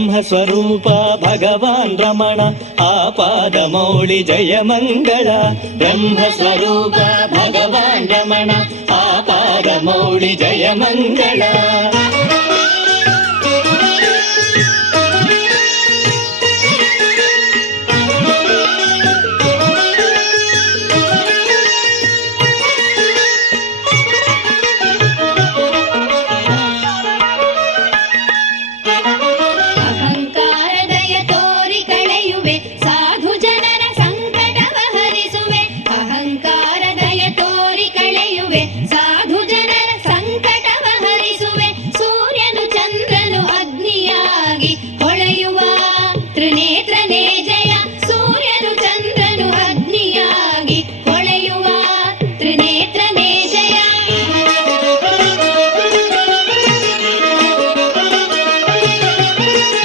ಬ್ರಹ್ಮಸ್ವರೂಪ ಭಗವಾನ್ ರಮಣ ಆಪಾದಮೌಳಿ ಜಯ ಮಂಗಳ. ಬ್ರಹ್ಮಸ್ವರೂಪ ಭಗವಾನ್ ರಮಣ ಆಪಾದಮೌಳಿ ಜಯ ಮಂಗಳ.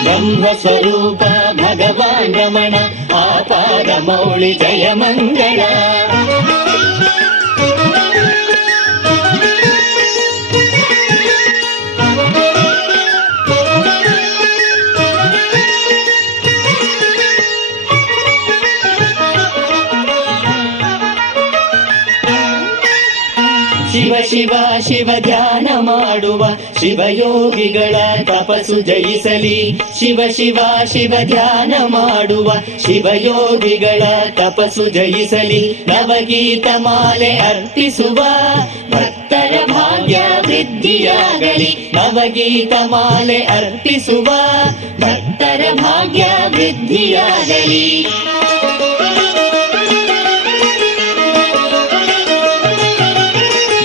ಬ್ರಹ್ಮಸ್ವರೂಪ ಭಗವಾನ್ ರಮಣ ಆಪಾದಮೌಳಿ ಜಯ ಮಂಗಳ. ಶಿವ ಶಿವ ಶಿವ ಧ್ಯಾನ ಮಾಡುವ ಶಿವಯೋಗಿಗಳ ತಪಸ್ಸು ಜಯಿಸಲಿ. ಶಿವ ಶಿವ ಶಿವ ಧ್ಯಾನ ಮಾಡುವ ಶಿವಯೋಗಿಗಳ ತಪಸ್ಸು ಜಯಿಸಲಿ. ನವಗೀತ ಮಾಲೆ ಅರ್ಪಿಸುವ ಭಕ್ತರ ಭಾಗ್ಯ ವೃದ್ಧಿಯಾಗಲಿ. ನವಗೀತ ಮಾಲೆ ಅರ್ಪಿಸುವ ಭಕ್ತರ ಭಾಗ್ಯ ವೃದ್ಧಿಯಾಗಲಿ.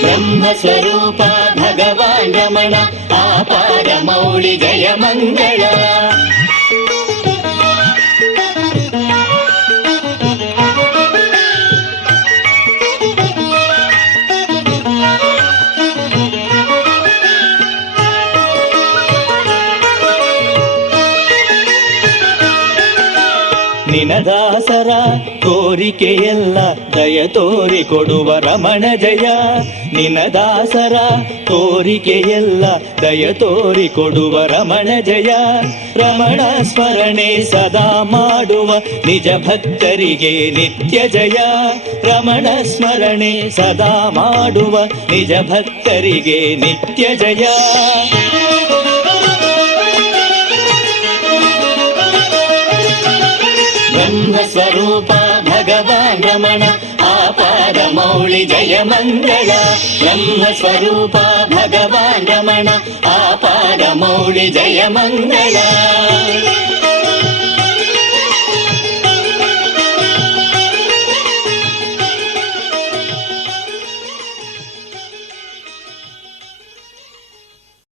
ಬ್ರಹ್ಮಸ್ವರೂಪ ಭಗವಾನ್ ರಮಣ ಆಪಾದಮೌಳಿ ಜಯ ಮಂಗಳ. ನಿನದಾಸರ ಕೋರಿಕೆಯೆಲ್ಲ ದಯ ತೋರಿ ಕೊಡುವ ರಮಣ ಜಯ. ನಿನದಾಸರ ಕೋರಿಕೆಯೆಲ್ಲ ದಯ ತೋರಿ ಕೊಡುವ ರಮಣ ಜಯ. ರಮಣ ಸ್ಮರಣೆ ಸದಾ ಮಾಡುವ ನಿಜ ಭಕ್ತರಿಗೆ ನಿತ್ಯ ಜಯ. ರಮಣ ಸ್ಮರಣೆ ಸದಾ ಮಾಡುವ ನಿಜ ಭಕ್ತರಿಗೆ ನಿತ್ಯ ಜಯ. ಬ್ರಹ್ಮಸ್ವರೂಪ ಭಗವಾನ್ ರಮಣ ಆಪಾದಮೌಳಿ ಜಯ ಮಂಗಳ. ಬ್ರಹ್ಮಸ್ವರೂಪ ಭಗವಾನ್ ರಮಣ ಆಪಾದಮೌಳಿ ಜಯ ಮಂಗಳ.